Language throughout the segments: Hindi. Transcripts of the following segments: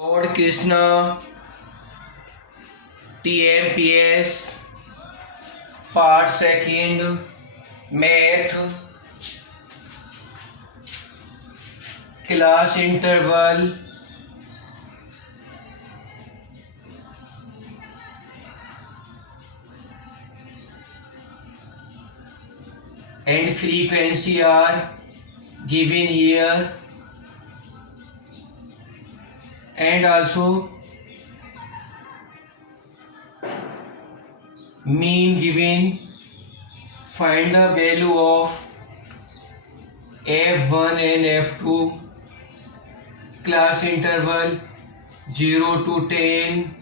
Lord Krishna, TMPS, Part 2nd, Math, Class Interval, and frequency are given here, and also mean given. Find the value of f1 and f2. Class interval 0 to 10,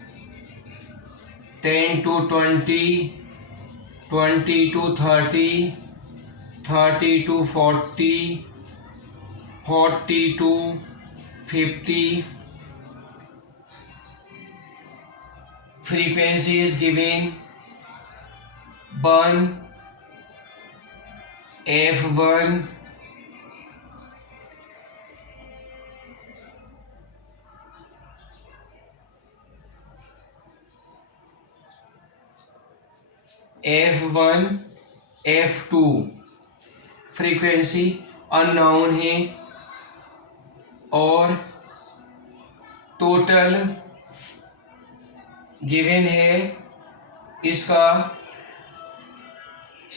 10 to 20, 20 to 30, 30 to 40, 40 to 50. Frequency is given 1 f1, f1, f2. Frequency unknown है और टोटल गिवन है इसका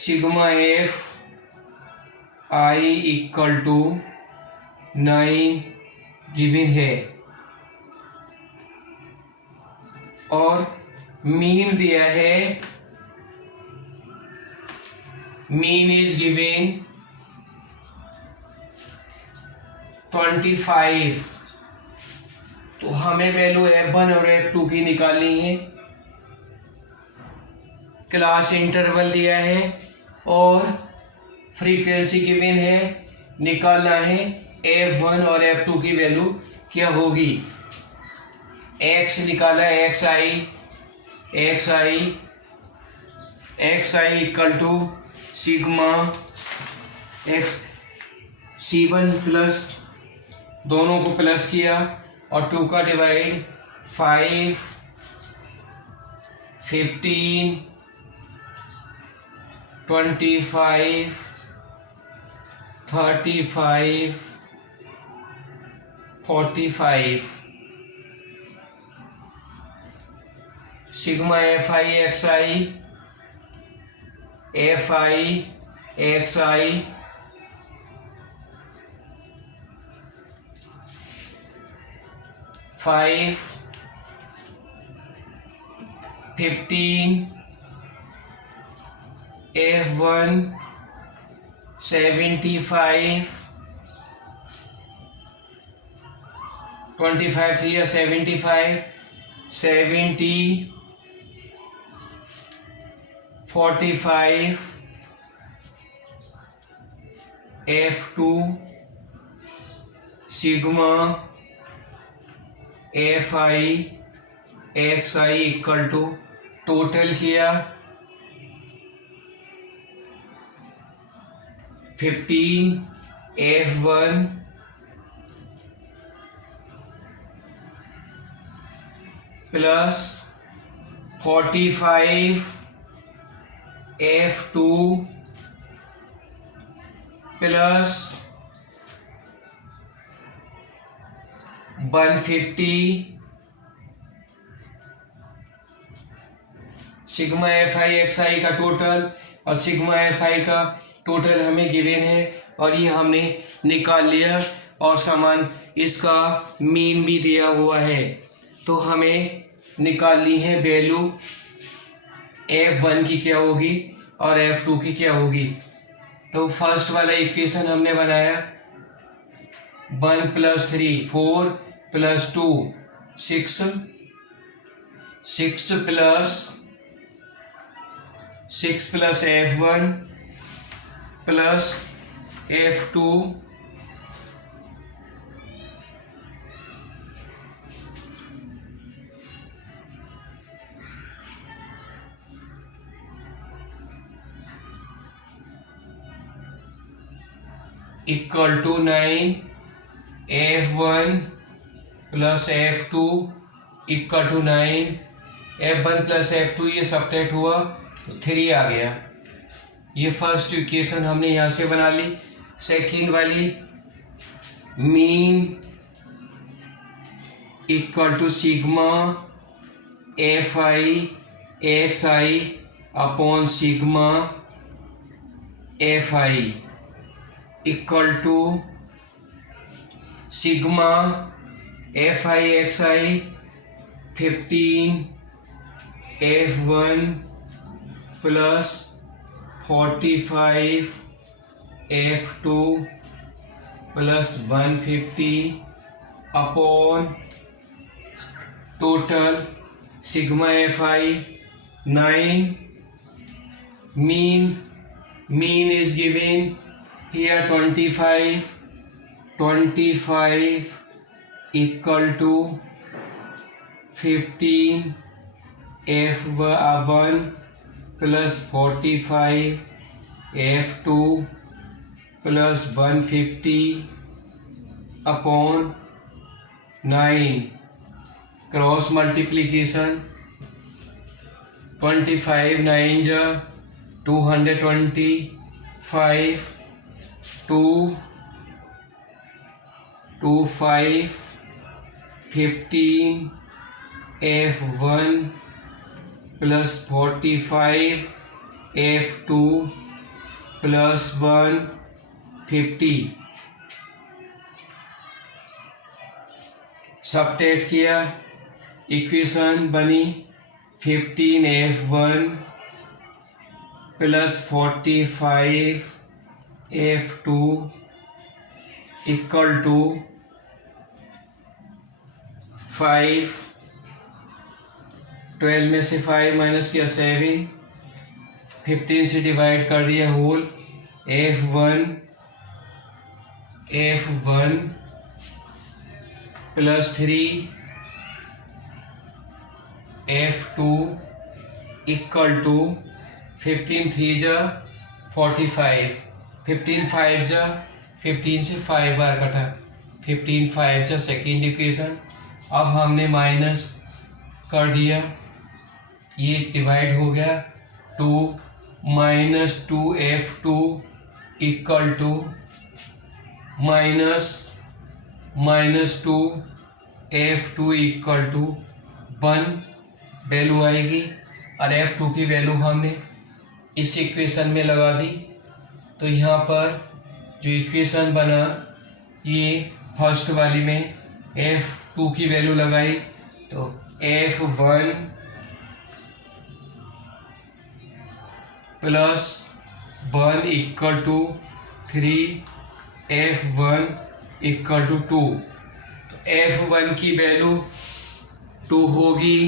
sigma F I equal to 9 given है और मीन दिया है. Mean is given 25. तो हमें वैल्यू f1 और f2 की निकालनी है. क्लास इंटरवल दिया है और फ्रीक्वेंसी गिवन है. निकालना है f1 और f2 की वैल्यू क्या होगी. x निकाला xi equal to sigma x c1 plus दोनों को प्लस किया और 2 का divide 5, 15, 25, 35, 45. Sigma fi xi 5, 15, f1 75, 25 3 75, 70, 45, f2 sigma fi xi equal to total किया 15 f1 plus 45 f2 plus 150 sigma fi xi का टोटल और सिग्मा fi का टोटल हमें गिवन है और ये हमने निकाल लिया और समान इसका मीन भी दिया हुआ है. तो हमें निकालनी है वैल्यू f1 की क्या होगी और f2 की क्या होगी. तो फर्स्ट वाला इक्वेशन हमने बनाया 1 + 3 4 + 2 6 6 + f1 plus f2 equal to 9 f1 plus F2 equal to 9, F1 plus F2 ये सब्ट्रैक्ट हुआ तो 3 आ गया। ये फर्स्ट इक्वेशन हमने यहाँ से बना ली। सेकंड वाली mean equal to sigma Fi xi upon sigma Fi equal to sigma Fi xi 15 F1 plus 45 F2 plus 150 upon total sigma Fi 9. Mean is given here 25 equal to 15 F1 plus 45 F2 plus 150 upon 9. Cross multiplication 25 9 जा 225 2 5 15 F1 plus 45 F2 plus 150 subtract किया, इक्वेशन बनी 15 F1 plus 45 F2 equal to 5, 12 में से 5 माइनस किया 7, 15 से डिवाइड कर दिया whole, F1 plus 3 F2 equal to 15 3 जा 45, 15 5 जा 15 से 5 बार कटा, 15 5 जा सेकेंड इक्वेशन। अब हमने माइनस कर दिया, ये डिवाइड हो गया 2 minus 2 F2 equal to minus 2 F2 equal to 1 value आएगी, और F2 की वैल्यू हमने इस इक्वेशन में लगा दी। तो यहाँ पर जो इक्वेशन बना, ये फर्स्ट वाली में F2 की वैल्यू लगाई तो F1 plus 1 equal to 3, F1 equal to 2। F1 की वैल्यू 2 होगी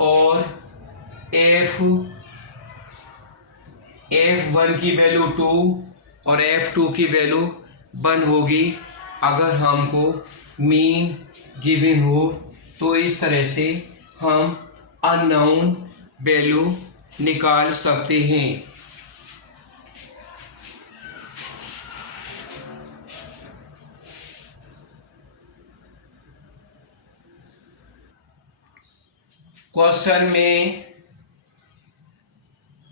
और F1 की वैल्यू 2 और F2 की वैल्यू 1 होगी अगर हमको मीन गिवन हो। तो इस तरह से हम अननोन वैल्यू निकाल सकते हैं। क्वेश्चन में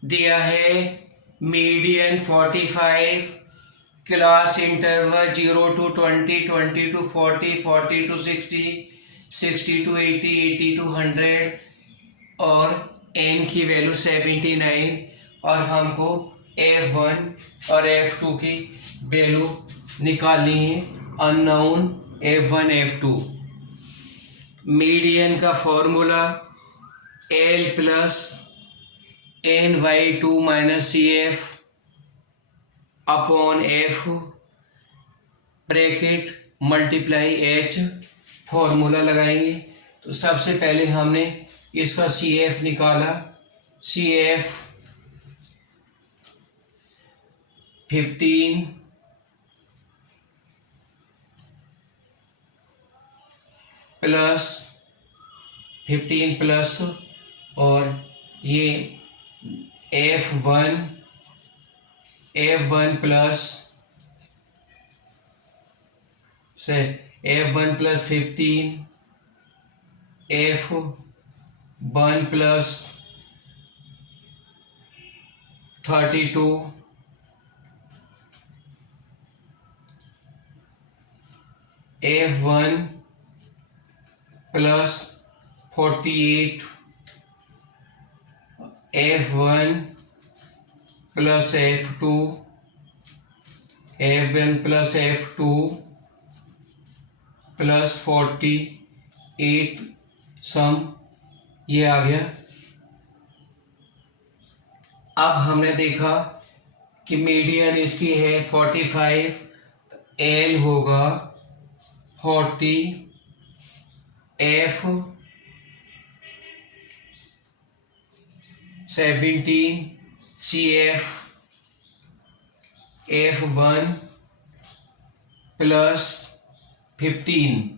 दिया है median 45, class interval 0 to 20, 20 to 40, 40 to 60, 60 to 80, 80 to 100 और n की वैल्यू 79, और हमको F1 और F2 की वैल्यू निकालनी है, अननोन F1 F2। मीडियन का formula L plus N/2 minus CF upon F bracket multiply H formula लगाएंगे। तो सबसे पहले हमने इसका CF निकाला, CF 15 प्लस और ये F1 प्लस से F1 plus 15, F1 plus 32, F1 plus 48, F1 plus F2, F1 plus F2 plus 48 सम ये आ गया। अब हमने देखा कि मीडियन इसकी है 45, एल होगा 40, F 17, C F F1 plus 15,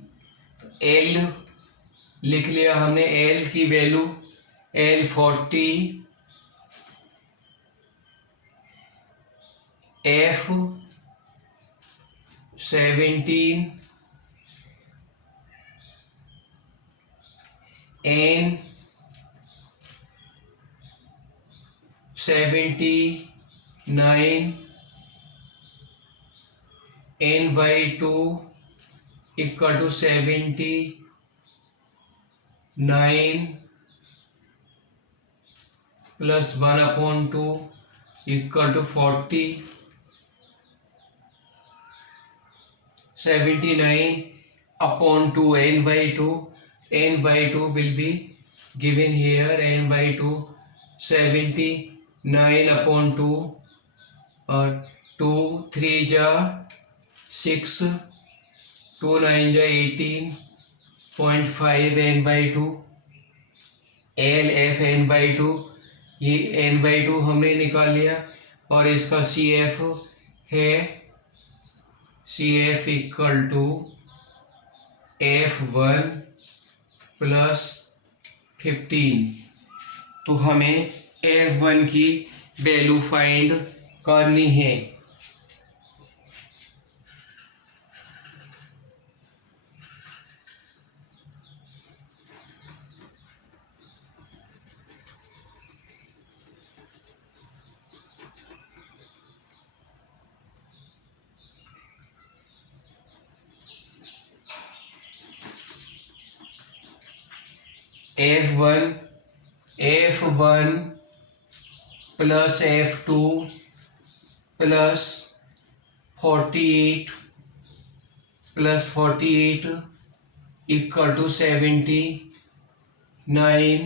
L लिख लिया हमने, एल की value L 40, F 17, N 79, N/2 equal to 79 plus 1/2 equal to 40. 79/2 N/2 will be given here. N/2 79/2 2 3 जा 6, 2 9 जा 18.5 N/2, एल एफ N/2, ये N/2 हमने निकाल लिया और इसका सी एफ है, C F equal to F1 plus 15। तो हमें F1 की वैल्यू फाइंड करनी है। F1 plus F2 plus 48 equal to 79।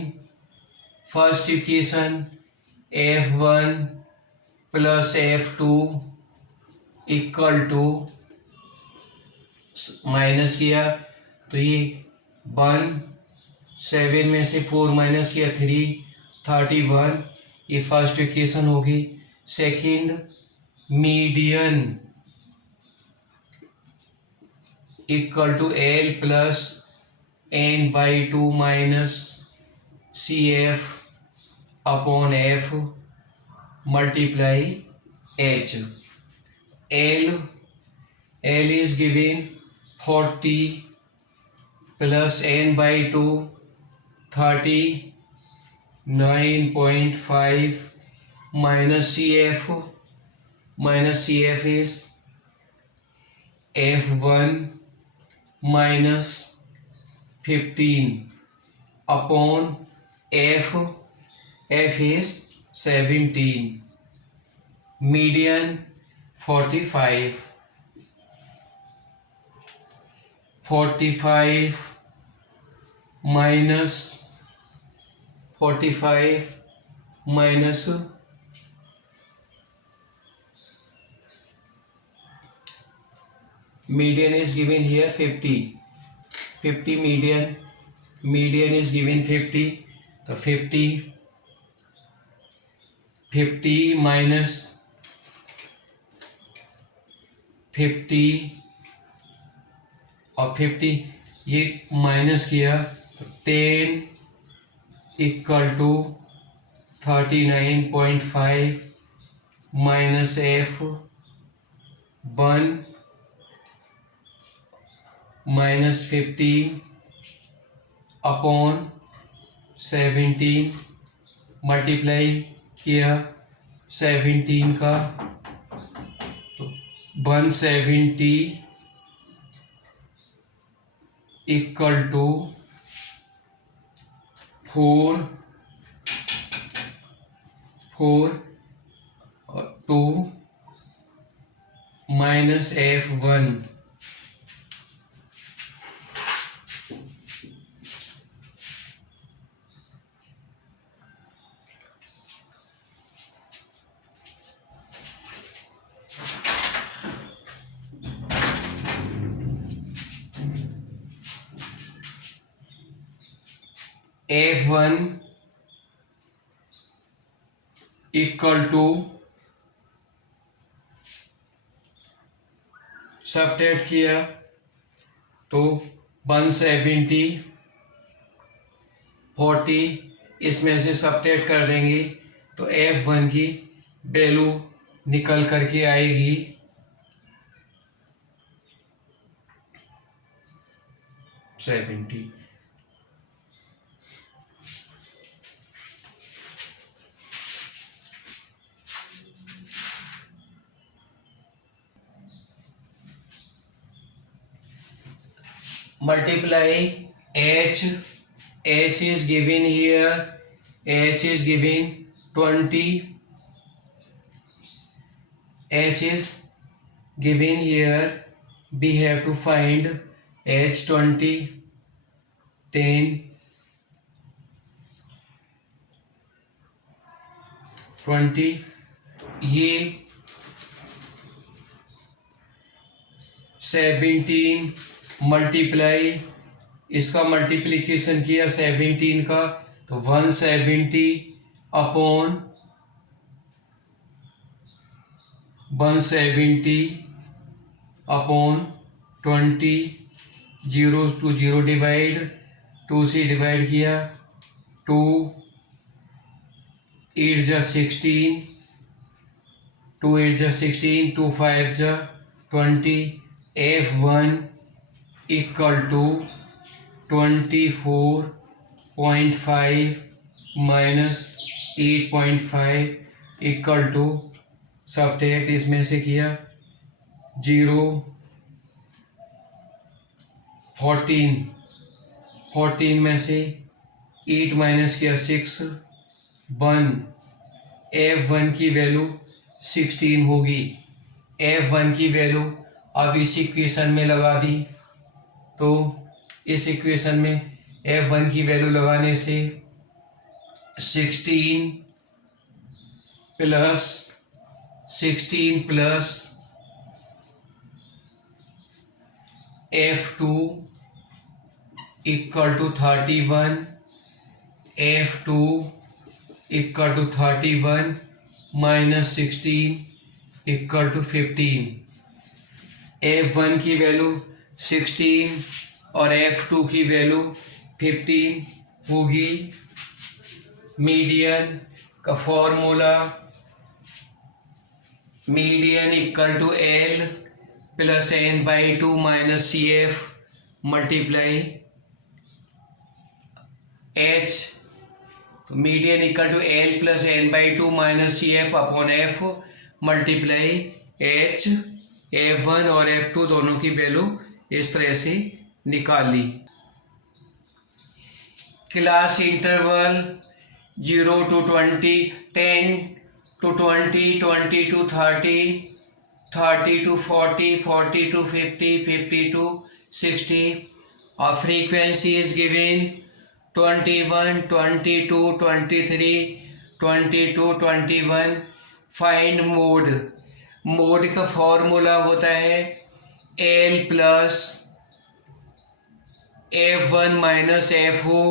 First equation F1 plus F2 equal to, minus किया तो ये 1, 7 में से 4 माइनस किया 3, 31, ये फर्स्ट इक्वेशन होगी। Second, median equal to L plus N/2 minus C F upon F multiply H. L is given 40 plus N/2 39.5 minus CF is F1 minus 15 upon F is 17, median 45 minus 45 minus median is given here 50 median is given 50, तो 50 minus 50 और 50 ये माइनस किया तो 10 equal to 39.5 minus F1 -15 upon 17 multiply किया 17 का तो 170 equal to 4 2 minus F1 F1 equal to subtract किया तो 170 40 इसमें से सबट्रैक्ट कर देंगे तो F1 की वैल्यू निकल करके आएगी 70। multiply h is given here, h is given 20, h is given here, we have to find h 20 10 20 ये 17 मल्टीप्लाई इसका मल्टीप्लिकेशन किया 17 का तो 170 अपॉन 170 अपॉन 20 0 to 0 डिवाइड 2 से डिवाइड किया 2 8 जा 16 2 8 जा 16 2 5 जा 20 F1 equal to 24.5 minus 8.5 equal to subtract इसमें से किया 0 14 में से 8 माइनस किया 6 1 F1 की वैल्यू 16 होगी। F1 की वैल्यू अब इस इक्वेशन में लगा दी तो इस इक्वेशन में F1 की वैल्यू लगाने से 16 plus F2 equal to 31 F2 equal to 31 minus 16 equal to 15। F1 की वैल्यू 16 और F2 की वैल्यू 15 होगी। मीडियन का formula median equal to L plus n/2 minus CF multiply H तो median equal to L plus n/2 minus CF upon F multiply H। F1 और F2 दोनों की वैल्यू इस तरह से निकाल ली। Class interval 0 to 20 10 to 20 20 to 30 30 to 40 40 to 50 50 to 60 और frequency is given 21 22 23 22 21। Find mode का फॉर्मूला होता है L plus F1 minus FO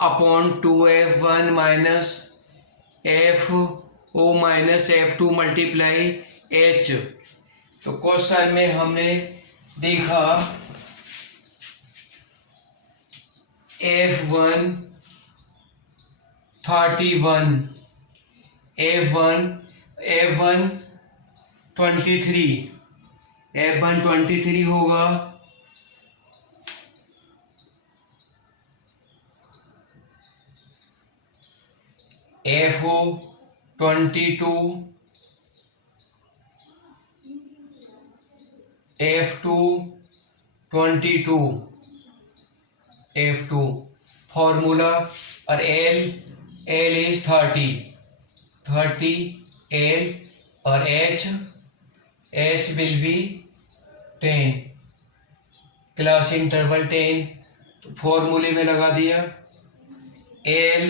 upon 2F1 minus FO minus F2 multiply H। तो क्वेश्चन में हमने देखा F1 31 F1 23 होगा FO 22, F2 22, F2 formula, और L is 30 L, और H will be 10, class interval 10, तो फॉर्मूले में लगा दिया L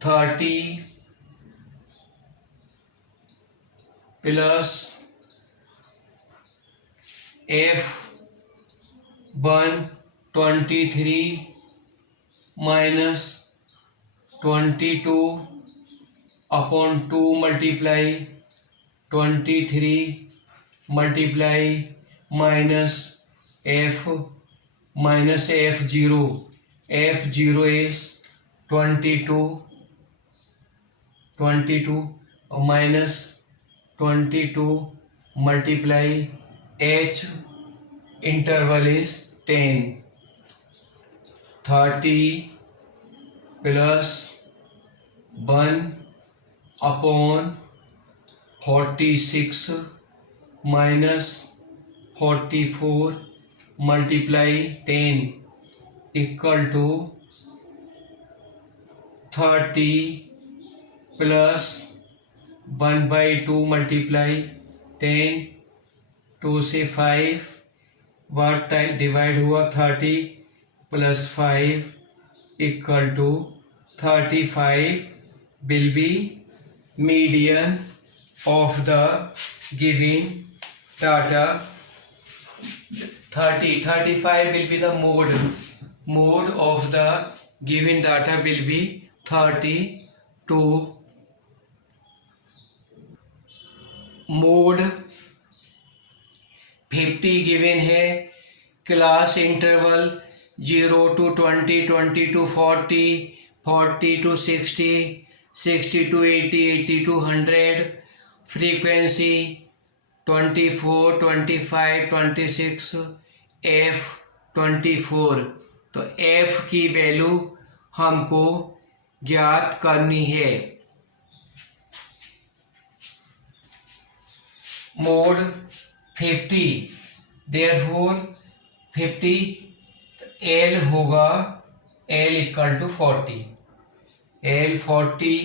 30 plus F1 23 minus 22 upon 2 multiply 23 multiply minus F0 is 22 और minus 22 multiply H interval is 10, 30 plus 1 अपॉन 46 minus 44 multiply 10 equal to 30 plus 1/2 multiply 10, 2 से 5 वाट टाइम डिवाइड हुआ 30 plus 5 equal to 35 will be median of the given data. 35 will be the mode of the given data will be 32. Mode 50 given है, class interval 0 to 20, 20 to 40, 40 to 60, 60 to 80, 80 to 100, frequency 24, 25, 26, F 24। तो F की वैल्यू हमको ज्ञात करनी है। मोड 50, देयरफॉर 50 L होगा L equal to 40, L 40,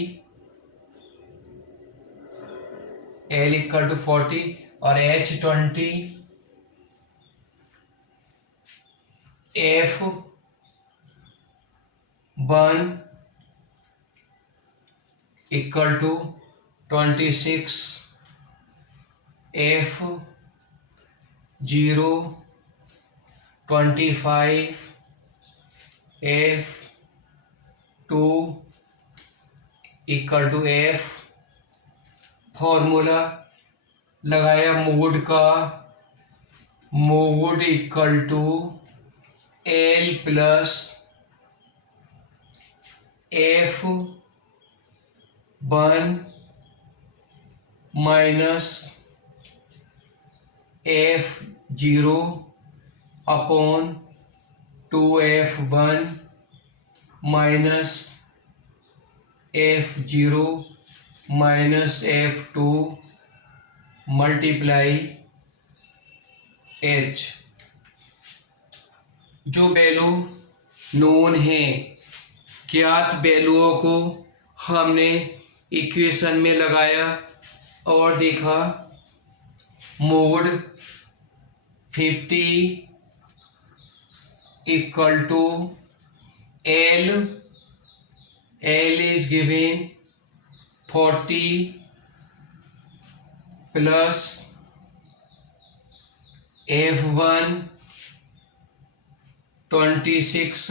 L equal to 40 और H 20, F 1 equal to 26, F 0 25, F 2 equal to F। Formula लगाया मोड का, mode equal to L plus F1 minus F0 upon 2F1 minus F0 minus F2 multiply H। जो वैल्यू नोन है, ज्ञात वैल्यूओं को हमने इक्वेशन में लगाया और देखा mode 50 equal to L is given 40 plus F1 26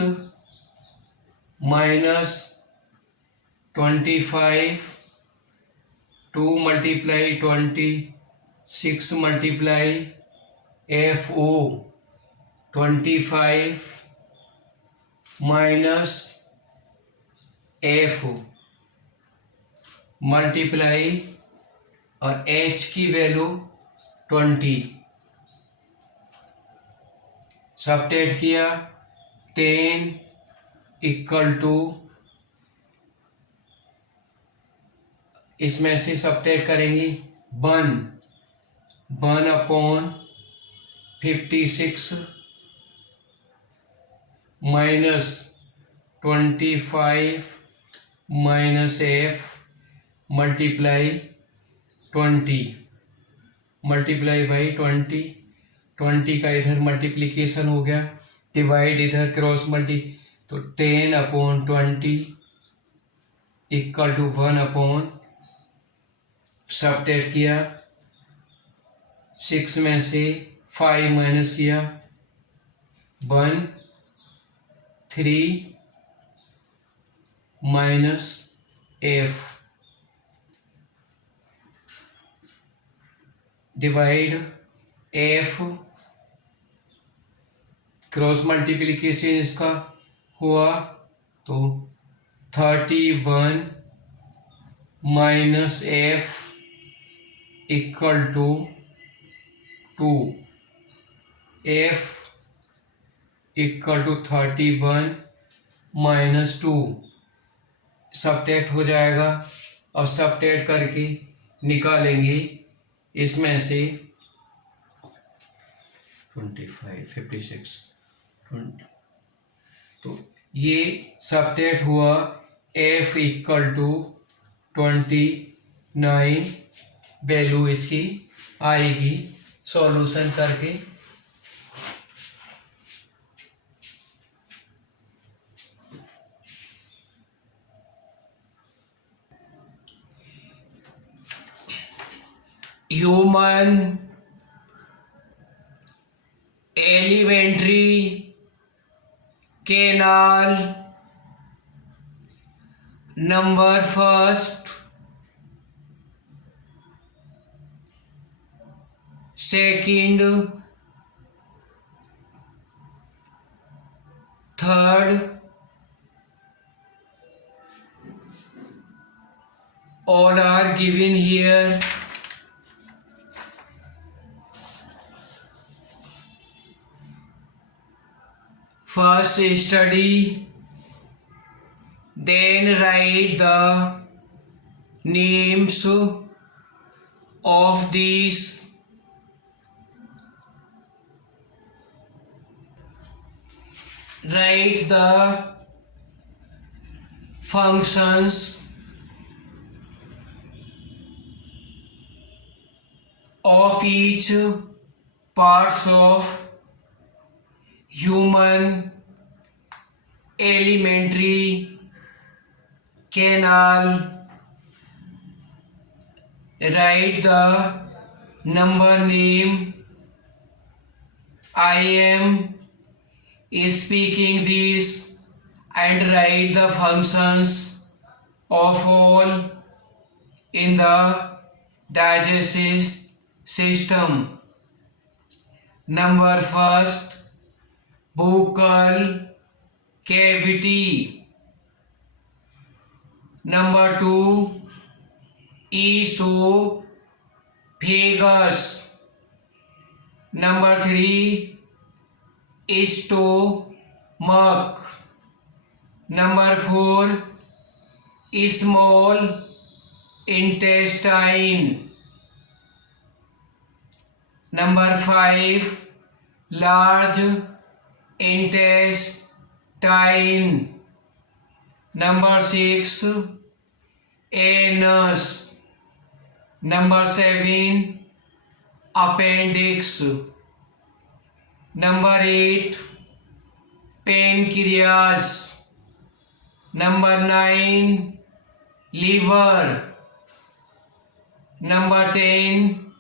minus 25, 2 multiply 26 multiply FO 25 minus F multiply और H की वैल्यू 20, सब्ट्रैक्ट किया 10 इक्वल टू इसमें से सब्ट्रैक्ट करेंगे 1/56 minus 25 minus f multiply 20 multiply by 20 का इधर मल्टीप्लिकेशन हो गया, डिवाइड इधर क्रॉस मल्टी, तो 10/20 इक्वल टू 1 सब्ट्रैक्ट किया, 6 में से 5 माइनस किया, 1 3 minus f divide f cross multiplication इसका हुआ तो 31 minus f equal to 2, f equal to 31 minus 2 subtract हो जाएगा और सब्ट्रैक्ट करके निकालेंगे इसमें से 25 56 20, तो ये सब्ट्रैक्ट हुआ f इक्वल टू 29 वैल्यू इसकी आएगी सॉल्यूशन करके। Human alimentary canal number first, second, third, all are given here. First study, then write the names of these write the functions of each parts of human elementary canal, write the number name. I am speaking this and write the functions of all in the digestive system. Number first, buccal cavity. Number 2, esophagus. Number 3, stomach. Number 4, small intestine. Number 5, large intestine. Number 6, anus. Number 7, appendix. Number 8, pancreas. Number 9, liver. Number 10,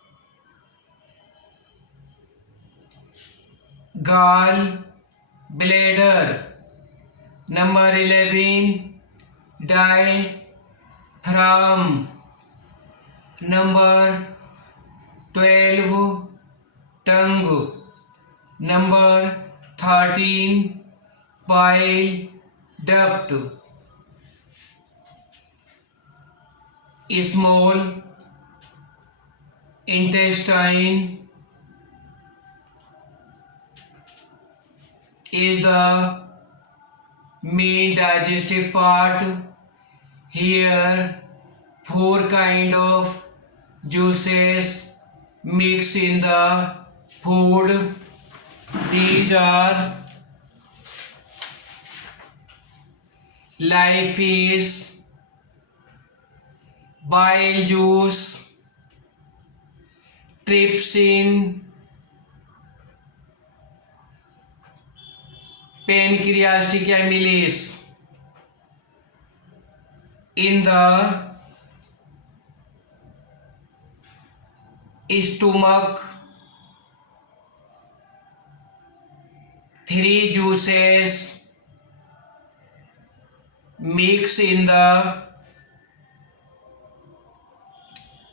gall bladder. Number 11, diaphragm. Number 12, tongue. Number 13, bile duct. Small intestine is the main digestive part. Here four kind of juices mixed in the food. These are live fish, bile juice, trypsin, pancreatic amylase. In the stomach, three juices mix in the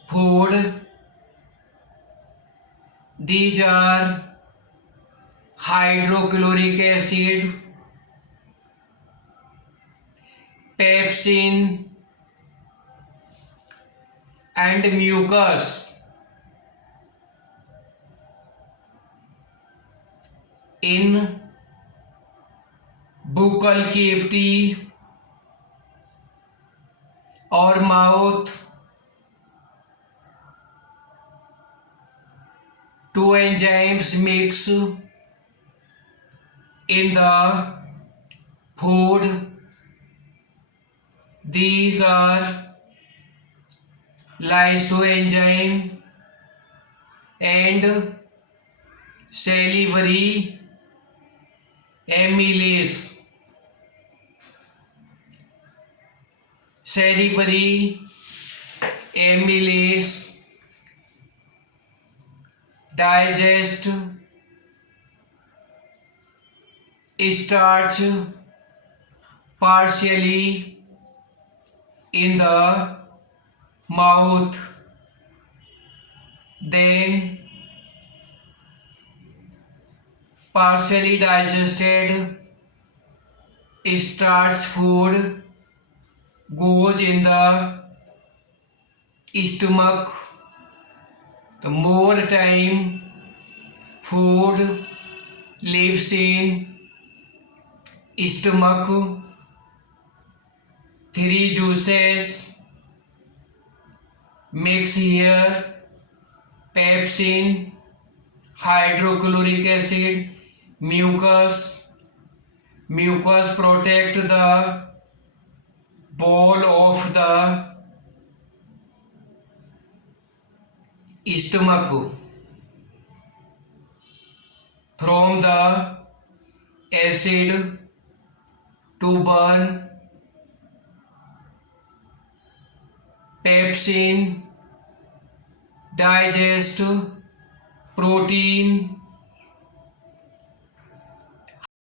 food. These are hydrochloric acid, pepsin, and mucus. In buccal cavity or mouth, two enzymes mix in the food. These are lysoenzyme and salivary amylase. Salivary amylase digest starch partially in the mouth, then partially digested starch food goes in the stomach. The more time food lives in stomach, three juices mix here: pepsin, hydrochloric acid, mucus. Mucus protect the wall of the stomach from the acid to burn. Pepsin digest protein